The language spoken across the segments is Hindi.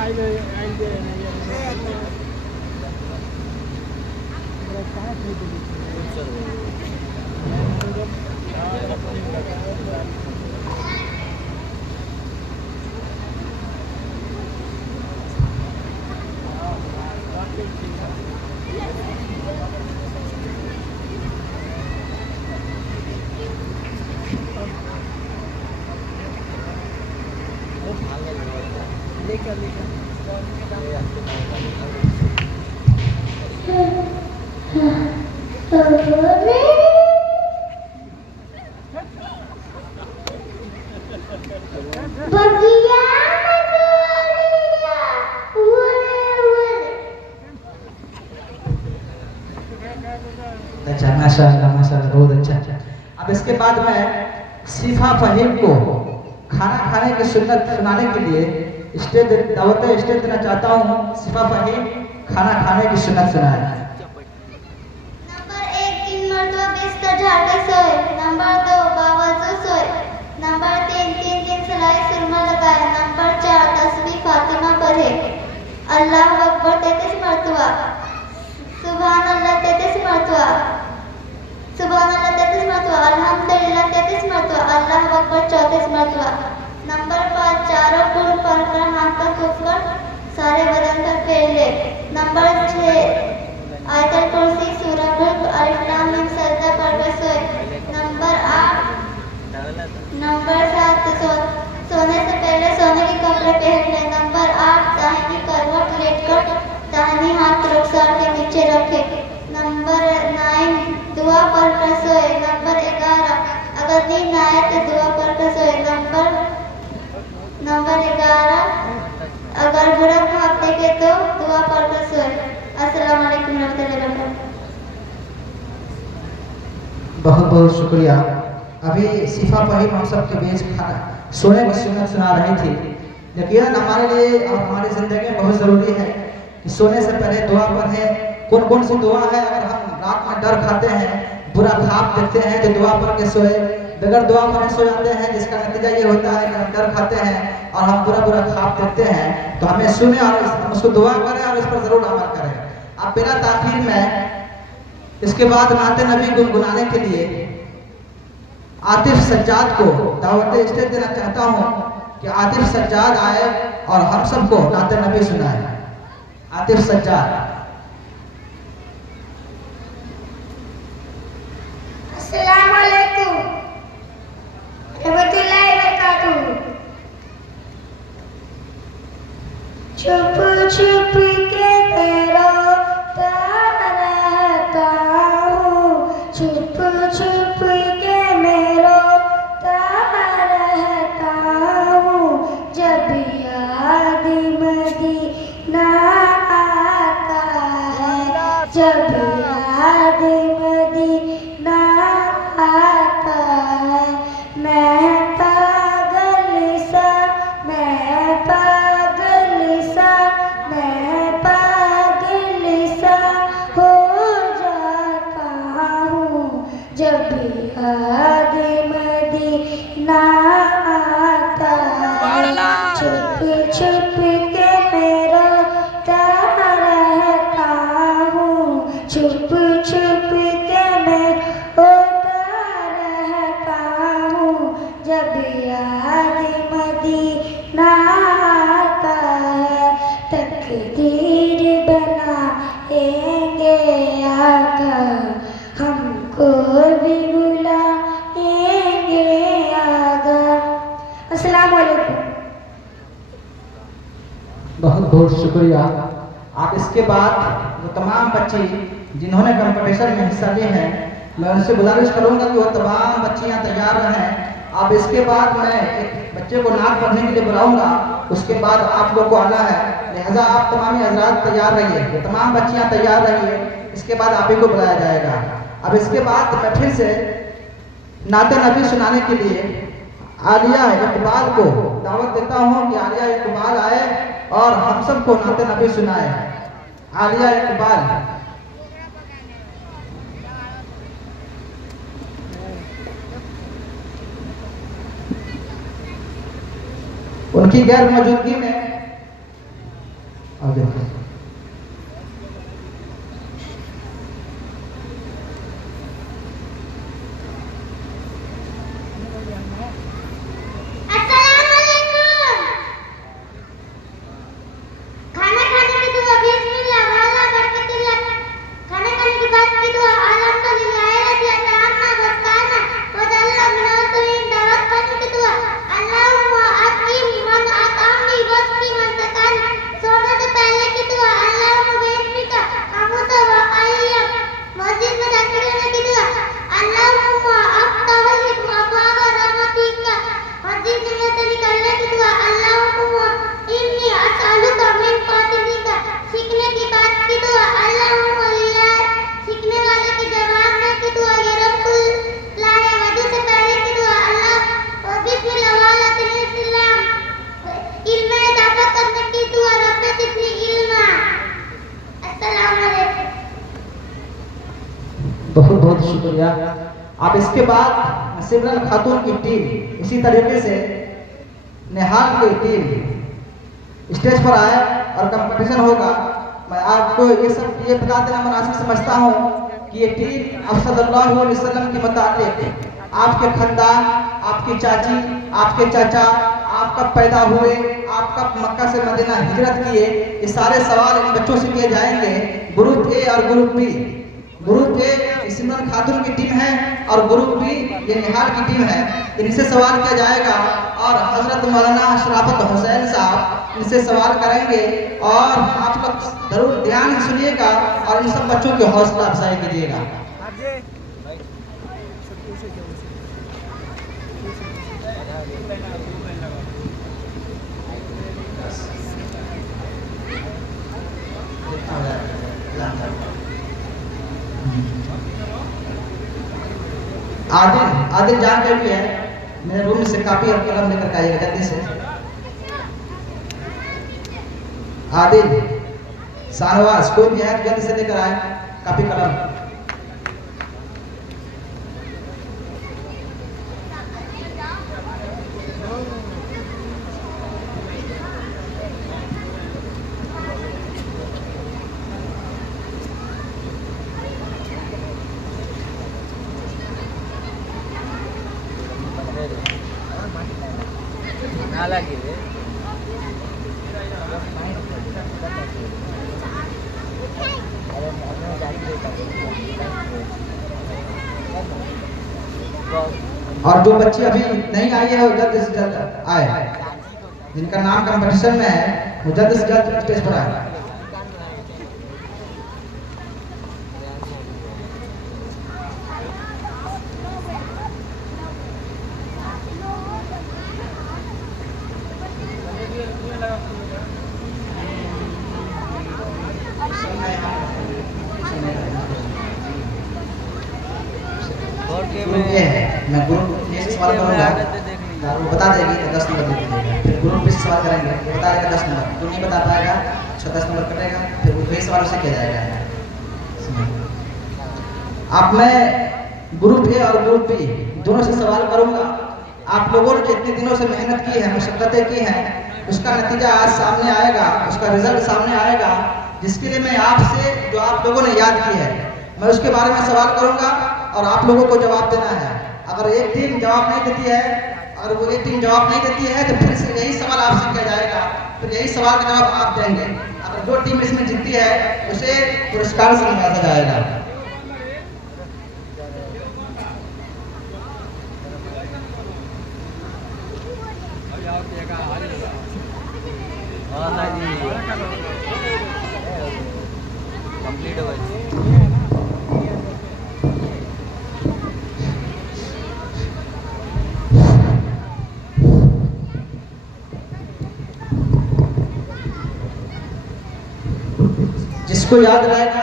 अच्छा, माशाअल्लाह माशाअल्लाह, बहुत अच्छा। अब इसके बाद मैं शिफा फहीम को खाना खाने की सुन्नत सुनाने के लिए दावत स्टेज देना चाहता हूँ। शिफा फहीम खाना खाने की सुन्नत सुनाए। नंबर 1 3 मरतबा बिस्तर झाड़ के सोए। नंबर 2 बावजूद सोए। नंबर 3 तीन दिन सलाई सुरमा लगाए। नंबर 4 तस्बीह फातिमा पढ़े। अल्लाह अकबर 33 मरतबा। सुभान अल्लाह 33 मरतबा। सुभान अल्लाह 33 मरतबा। अल्हम्दुलिल्लाह 33 मरतबा। अल्लाह अकबर 34 मरतबा। नंबर 5 चारों कुल पढ़कर हाथ का कुफर सारे बदन पर फेर ले। नंबर 6 आयतल कुर्सी सूरह मुल्क अलिफ लाम मीम सजदा पढ़कर सोए। नंबर 7 सोने से पहले सोने के कपड़े पहन ले। नंबर 8 दाहिनी करवट लेटकर दाहिनी हाथ रुखसार के नीचे रखे। नंबर 9 दुआ पढ़कर सोए। नंबर 11 अगर नींद आए तो दुआ पढ़कर सोए। नंबर 11 अगर बुरा ख्वाब देखे तो दुआ पढ़कर सोए। अस्सलाम वालेकुम रहमतुल्लाहि व बरकातहू। बहुत बहुत शुक्रिया। अभी शिफा फहीम हम सब के बीच सोने की सुन्नत सुना रही थी। यकीनन हमारे लिए और हमारी ज़िंदगी में बहुत ज़रूरी है कि सोने से पहले दुआ पढ़ें। कौन कौन सी दुआ है? अगर हम रात में डर खाते हैं, बुरा ख्वाब देखते हैं, तो दुआ पढ़ के सोए। बगैर दुआ पढ़े सो जाते हैं, जिसका नतीजा ये होता है कि हम डर खाते हैं और हम बुरा ख्वाब देखते हैं। तो हमें सुने और हम उसको दुआ करें और इस पर ज़रूर अमल करें। अब बिना ताख़ीर में इसके बाद नाते नबी गुनगुनाने के लिए आतिफ सज्जाद को दावत स्टेज देना चाहता हूँ कि आतिफ सज्जाद आए और हम सबको नाते नबी सुनाए। आतिफ सज्जाद। अस्सलाम वालेकुम रहमतुल्लाहि व बरकातहू। छुप छुप के मैं रोता रहता हूँ। छुप छुप के मैं रोता रहता हूँ। जब याद मदीना आता है। जब याद मदीना आता है। मैं पागल सा हो जाता हूँ। जब याद मदीना आता है। छुप छुप के मैं रोता रहता हूँ। छुप छुप के मैं रोता रहता हूँ। जब याद मदीना आता है। तकदीर बनाएंगे आका, हमको भी बुलाएंगे आगा। अस्सलाम वालेकुम। बहुत बहुत शुक्रिया। आप इसके बाद जो तमाम बच्ची जिन्होंने कंपटीशन में हिस्सा लिए हैं, मैं उनसे गुजारिश करूंगा कि वो तमाम बच्चियां तैयार रहें। अब इसके बाद मैं एक बच्चे को नात पढ़ने के लिए बुलाऊंगा, उसके बाद आप लोग को आना है। लिहाजा आप तमाम हजरात तैयार रहिए, तमाम बच्चियां तैयार रहिए। इसके बाद आप ही को बुलाया जाएगा। अब इसके बाद मैं फिर से नाते नबी सुनाने के लिए आलिया इकबाल को दावत देता हूँ कि आलिया इकबाल आए और हम सबको नाते नबी सुनाए। आलिया इकबाल। उनकी गैर मौजूदगी में और देखो अस्सलामुअलैकुम। खाना खाने की दुआ बिस्मिल्लाह वाला बरकतिल्लाह। खाना खाने के बाद की दुआ अल्हम्दुलिल्लाह रब्बिल आलमीन वस्ताना वजल्ला मिनातुइन दावत खाने की दुआ अल्लाहुम्मा अकीम मन अकामी वस्ती मन तकानी। सोने से पहले की दुआ अल्लाहुम्मा बेस्मिका अमूत व अय्यम। मस्जिद में दाखिल होने की दुआ अल्लाहुम्मा अफ्तहली अबवाब रहमतिका। मस्जिद से निकलने की दुआ अल्लाहुम्मा इन्नी असअलुका मिन फातिमिका। सीखने की बात की दुआ अल्लाहुम्मा लिल्लाह। सीखने वाले के जवाब में की दुआ या रब्बुल्लाह। वजू से पहले की दुआ अल्लाह और बिस्मिल्लाह वाला इस्लाम। इल्म में इजाफा करने की दुआ रब्बे जिदनी इल्मा। अस्सलाम वालेकुम। बहुत बहुत शुक्रिया। अब इसके बाद सिमरन खातून की टीम इसी तरीके से नेहाल की टीम स्टेज पर आए और कंपटीशन होगा। मैं आपको ये बता देना मुनासिब समझता हूँ कि ये टीम आप सल्लल्लाहु अलैहि वसल्लम के मुताबिक आपके खानदान, आपकी चाची, आपके चाचा, आप कब पैदा हुए, आप कब मक्का से मदीना हिजरत किए, ये सारे सवाल इन बच्चों से किए जाएंगे। ग्रुप ए और ग्रुप बी। ग्रुप ए सिमरन खातून की टीम है और ग्रुप बी ये निहाल की टीम है। इनसे सवाल किया जाएगा और हजरत मौलाना शराफत हुसैन साहब इनसे सवाल करेंगे और आप लोग जरूर ध्यान से सुनिएगा और इन सब बच्चों की हौसला अफजाई कीजिएगा। आदिल जान के भी है, मेरे रूम से कापी और कलम लेकर आइएगा जल्दी से। आदिल, शाहनवाज, कोई भी है जल्दी से लेकर आए कापी कलम। और जो बच्ची अभी नहीं आई है वो जल्द से जल्द आए, जिनका नाम कंपटीशन में है वो जल्द से जल्द स्टेज पर आए। मैं ग्रुप ए से सवाल करूंगा, वो बता देगी तो 10 नंबर दे देगा। फिर ग्रुप बी से सवाल करेंगे, वो बता देगा 10 नंबर। जो नहीं बता पाएगा 10 नंबर कटेगा। फिर वो वही सवाल उसे किया जाएगा। अब मैं ग्रुप ए और ग्रुप बी दोनों से सवाल करूंगा। आप लोगों ने जितने दिनों से मेहनत की है, मशक्कतें की हैं, उसका नतीजा आज सामने आएगा, उसका रिजल्ट सामने आएगा, जिसके लिए मैं आपसे जो आप लोगों ने याद की है मैं उसके बारे में सवाल करूंगा और आप लोगों को जवाब देना है। अगर एक टीम जवाब नहीं देती है, अगर वो एक टीम जवाब नहीं देती है तो फिर से यही सवाल आपसे किया जाएगा, फिर यही सवाल का जवाब आप देंगे। अगर जो टीम इसमें जीतती है उसे पुरस्कार से नवाजा जाएगा। जिसको याद रहेगा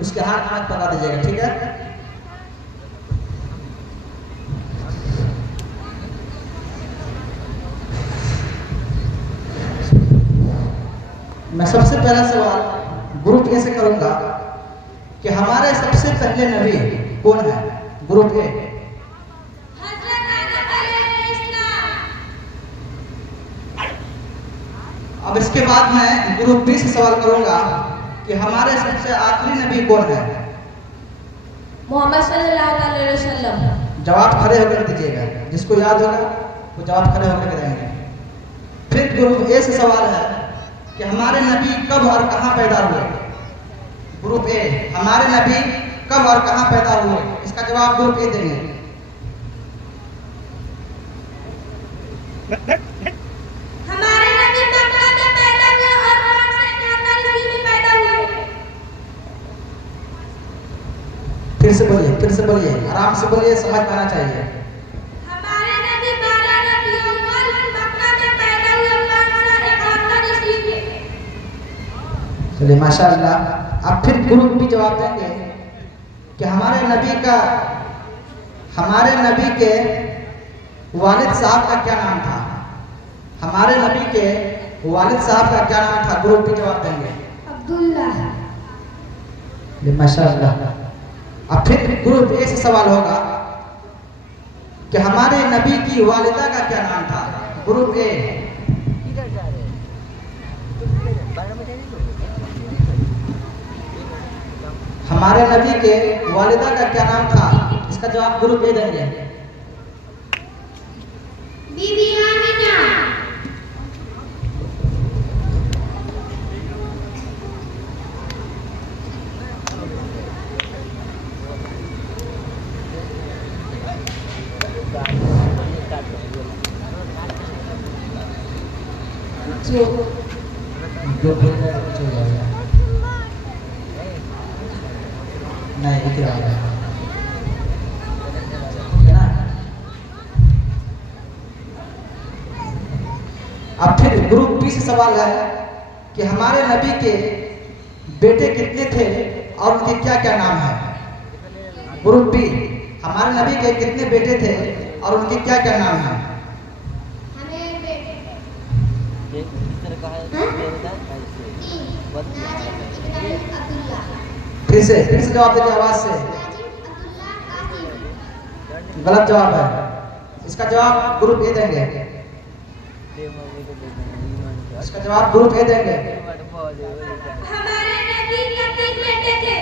उसके हाथ हाथ पका दीजिएगा, ठीक है। मैं सबसे पहला सवाल ग्रुप ए से करूंगा कि हमारे सबसे पहले नबी कौन है। ग्रुप ए, अब इसके बाद मैं ग्रुप बी से सवाल करूंगा कि हमारे सबसे आखिरी नबी कौन है? मोहम्मद सल्लल्लाहु अलैहि वसल्लम। जवाब खड़े होकर दीजिएगा, जिसको याद होगा वो जवाब खड़े होकर देंगे। फिर ग्रुप ए से सवाल है कि हमारे नबी कब और कहां पैदा हुए? ग्रुप ए, हमारे नबी कब और कहां पैदा हुए? इसका जवाब ग्रुप ए देंगे। हमारे नबी मक्का में पैदा हुए और 543 ईस्वी में पैदा हुए। फिर से बोलिए, आराम से बोलिए, समझ पाना चाहिए। हमारे नबी 12 रबीउल अव्वल मक्का में पैदा हुए 571 ईस्वी में। चलिए माशाअल्लाह। अब फिर ग्रुप भी जवाब देंगे कि हमारे नबी के वालिद साहब का क्या नाम था? हमारे नबी के वालिद साहब का क्या नाम था? ग्रुप भी जवाब देंगे। अब्दुल्लाह। माशाअल्लाह। अब फिर ग्रुप ए से सवाल होगा कि हमारे नबी की वालिदा का क्या नाम था? ग्रुप ए, हमारे नबी के वालिदा का क्या नाम था? इसका जवाब ग्रुप ए देंगे। बीबी आमिना। नहीं दिख रहा है ना? अब फिर ग्रुप बी से सवाल है कि हमारे नबी के बेटे कितने थे और उनके क्या क्या नाम है? ग्रुप बी, हमारे नबी के कितने बेटे थे और उनके क्या क्या नाम है? फिर से जवाब दीजिए आवाज से। गलत जवाब है, इसका जवाब ग्रुप ए देंगे। इसका जवाब ग्रुप ए देंगे। हमारे नबी के 3 बेटे थे,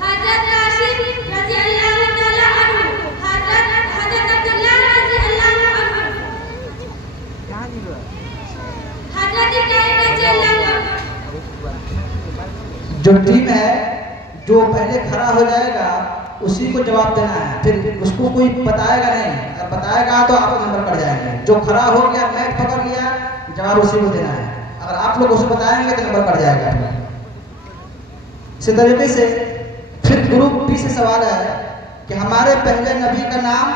हजरत कासिम रज़ियल्लाहु तआला अन्हु, हजरत अब्दुल्लाह रज़ियल्लाहु अन्हु, हजरत इब्राहीम रज़ियल्लाहु अन्हु। जो टीम है जो पहले खड़ा हो जाएगा उसी को जवाब देना है, फिर उसको कोई बताएगा नहीं। अगर बताएगा तो आप नंबर कट जाएंगे। जो खड़ा हो गया, मैच पकड़ लिया, जवाब उसी को देना है। अगर आप लोग उसे बताएंगे तो नंबर कट जाएगा। इसी तरीके से फिर ग्रुप बी से सवाल है कि हमारे पहले नबी का नाम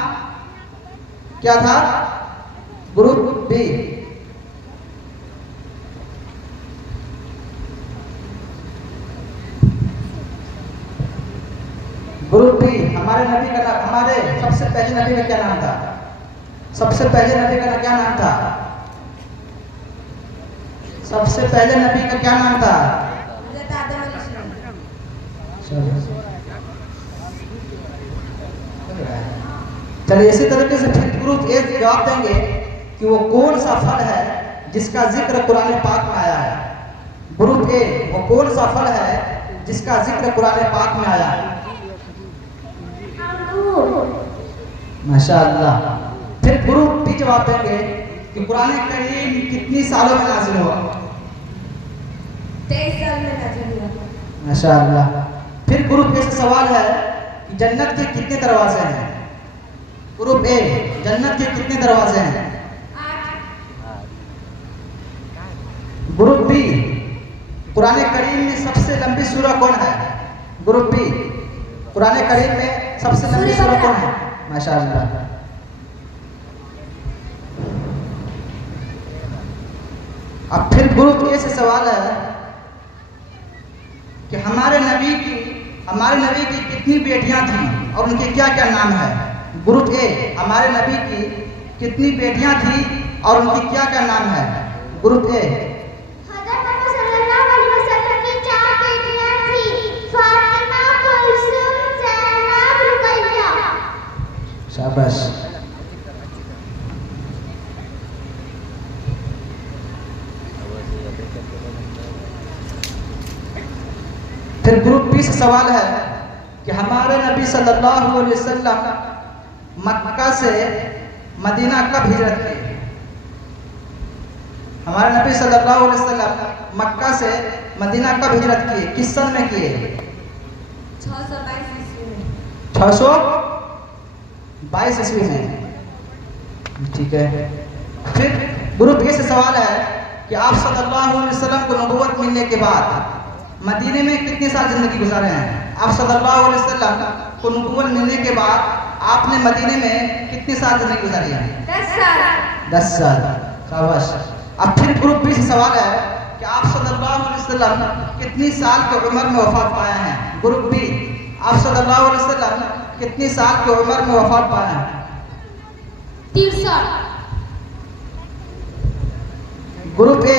क्या था? ग्रुप बी, ग्रुप बी, हमारे नबी का नाम, हमारे सबसे पहले नबी का क्या नाम था? सबसे पहले नबी का क्या नाम था? सबसे पहले नबी का क्या नाम था? हजरत आदम अलैहिस्सलाम। चलिए इसी तरीके से फिर ग्रुप ए जवाब देंगे कि वो कौन सा फल है जिसका जिक्र कुरान पाक में आया है? ग्रुप ए, वो कौन सा फल है जिसका जिक्र कुरान पाक में आया है? माशाअल्लाह। फिर ग्रुप बी जवाब देंगे कि कुरान करीम कितनी सालों में नाजिल हुआ? 23 साल में नाजिल हुआ। माशाअल्लाह। फिर ग्रुप ए से सवाल है कि जन्नत के कितने दरवाजे हैं? ग्रुप ए, जन्नत के कितने दरवाजे हैं? 8। ग्रुप बी, कुरान करीम में सबसे लंबी सूरह कौन है? ग्रुप बी, कुरान करीम में सबसे लंबी सूरह कौन है? माशाअल्लाह। अब फिर ग्रुप ए से सवाल है कि हमारे नबी की कितनी बेटियां थीं और उनके क्या क्या नाम है? ग्रुप ए, हमारे नबी की कितनी बेटियां थीं और उनके क्या क्या नाम है? ग्रुप ए, हज़रत मोहम्मद सल्लल्लाहु अलैहि वसल्लम की 4 बेटियां थी, फातिमा, कुलसूम, ज़ैनब, रुकैया। शाबाश। फिर ग्रुप बी से सवाल है कि हमारे नबी सल्लल्लाहु अलैहि वसल्लम मक्का से मदीना कब हिजरत किए? हमारे नबी सल्लल्लाहु अलैहि वसल्लम मक्का से मदीना कब हिजरत किए, किस सन में किए? 622 ईस्वी में। 622 ईस्वी में। ठीक है। फिर ग्रुप ए से सवाल है कि आप सल्लल्लाहु अलैहि वसल्लम को नबूवत मिलने के बाद मदीने में कितने साल जिंदगी गुजारे हैं? आप सल्लल्लाहु अलैहि वसल्लम को नबूवत मिलने के बाद आपने मदीने में कितने साल जिंदगी गुजारी है? 10 साल। 10 साल। शाबाश। अब फिर ग्रुप बी से सवाल है कि आप सल्लल्लाहु अलैहि वसल्लम कितनी साल की उम्र में वफात पाया है? ग्रुप बी, आप सल्लल्लाहु अलैहि वसल्लम कितनी साल की उम्र में वफात पाया है? 63। ग्रुप ए,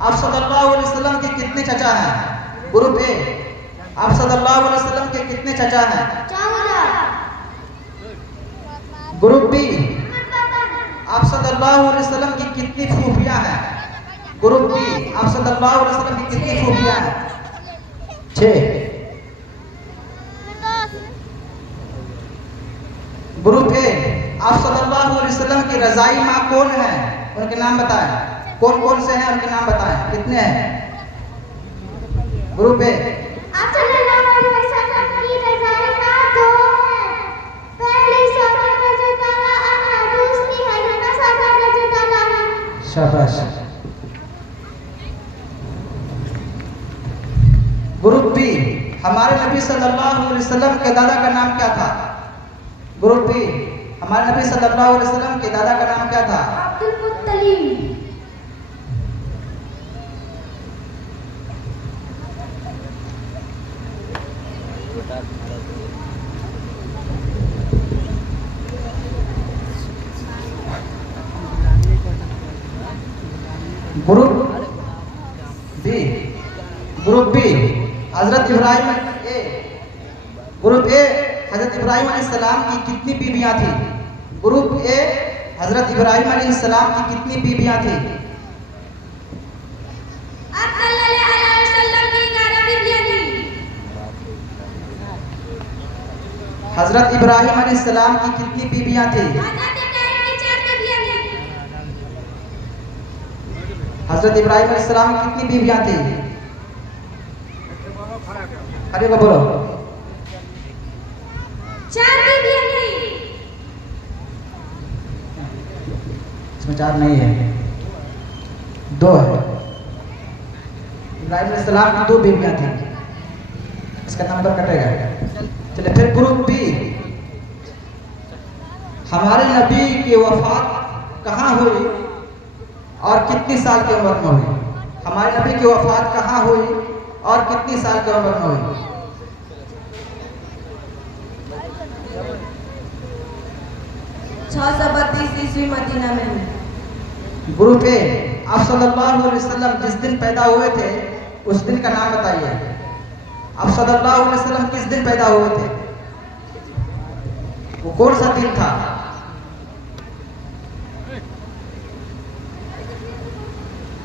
आप सल्लल्लाहु अलैहि वसल्लम के कितने चचा हैं? ग्रुप ए, आप सल्लल्लाहु अलैहि वसल्लम के कितने चचा हैं? 14। ग्रुप बी, आप सल्लल्लाहु अलैहि वसल्लम की कितनी फूफियां हैं? ग्रुप बी, आप सल्लल्लाहु अलैहि वसल्लम की कितनी फूफियां हैं? 6। ग्रुप ए, आप सल्लल्लाहु अलैहि वसल्लम की रज़ाई माँ कौन है? उनके नाम बताएं। कौन कौन से हैं, उनके नाम बताएं, कितने हैं? ग्रुप ए, आप सल्लल्लाहु अलैहि वसल्लम की रज़ाई माँ 2 हैं। पहली सौदा रज़ियल्लाहु अन्हा, दूसरी हलीमा सौदा रज़ियल्लाहु अन्हा। शाबाश। ग्रुप बी, हमारे नबी सल्लल्लाहु अलैहि वसल्लम के दादा का नाम क्या था? ग्रुप बी, हमारे नबी सल्लल्लाहु अलैहि वसल्लम के दादा का नाम क्या था? Abdul Muttalib. Group B, group B, हजरत इब्राहिम ए, ग्रुप ए, हजरत इब्राहिम अलैहिस्सलाम की कितनी बीबियां थी? ग्रुप ए, हजरत इब्राहिम अलैहिस्सलाम की कितनी बीबियां थी? आप सल्लल्लाहु अलैहि वसल्लम की 11 बीवियां थी। हजरत इब्राहिम अलैहिस्सलाम की कितनी बीबियां थी? हज़रत इब्राहीम की 4 बीवियां थी। हजरत इब्राहिम अलैहिस्सलाम की कितनी बीबियां थी? अरे को बोलो। 4 बीवियां थी। इसमें 4 नहीं है, 2 है। इब्राहिम अलैहिस्सलाम की 2 बीबियां थी, इसका नंबर कटेगा। चलिए फिर ग्रुप बी, हमारे नबी की वफात कहाँ हुई और कितनी साल की उम्र में हुई? हमारे नबी की वफात कहाँ हुई और कितनी साल की उम्र में हुई? 632 ईस्वी मदीना में हुई। ग्रुप ए, आप सल्लल्लाहु अलैहि वसल्लम जिस दिन पैदा हुए थे उस दिन का नाम बताइए। आप सल्लल्लाहु अलैहि वसल्लम किस दिन पैदा हुए थे? वो कौन सा दिन था?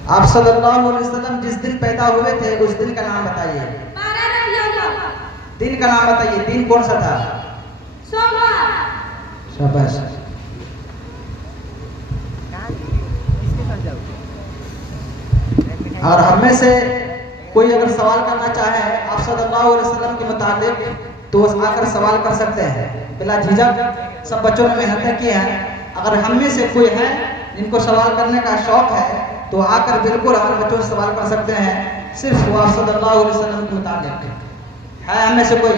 आप सल्लल्लाहु अलैहि वसल्लम जिस दिन पैदा हुए थे उस दिन का नाम बताइए। 12 रबीउल अव्वल। दिन का नाम बताइए, दिन कौन सा था? सोमवार। शाबाश। और हमें से कोई अगर सवाल करना चाहे आप सल्लल्लाहु अलैहि वसल्लम के मुताबिक तो आकर सवाल कर सकते हैं बिला झिझक। सब बच्चों ने मेहनत की है। अगर हम में से कोई है जिनको सवाल करने का शौक है तो आकर बिल्कुल हमारे बच्चों से सवाल कर सकते हैं। सिर्फ वो आप सल्लल्लाहु अलैहि वसल्लम के मुताबिक है। हमें से कोई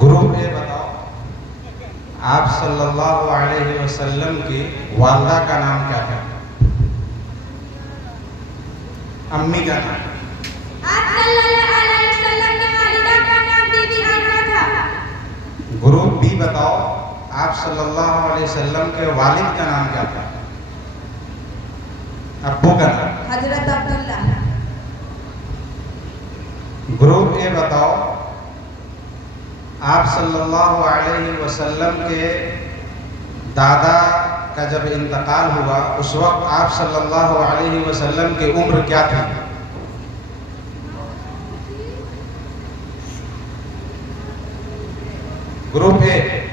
ग्रुप ए बताओ, आप सल्लल्लाहु अलैहि वसल्लम की वालदा का नाम क्या था? अम्मी का नाम। आप सल्लल्लाहु अलैहि वसल्लम की वालिदा का नाम बीबी आमिना था। ग्रुप बी बताओ, आप सल्लल्लाहु अलैहि वसल्लम के वालिद का नाम क्या था? अब्बू का नाम। हजरत अब्दुल्ला। ए बताओ, आप सल्लल्लाहु अलैहि वसल्लम के दादा का जब इंतकाल हुआ उस वक्त आप सल्लल्लाहु अलैहि वसल्लम की उम्र क्या थी? Group A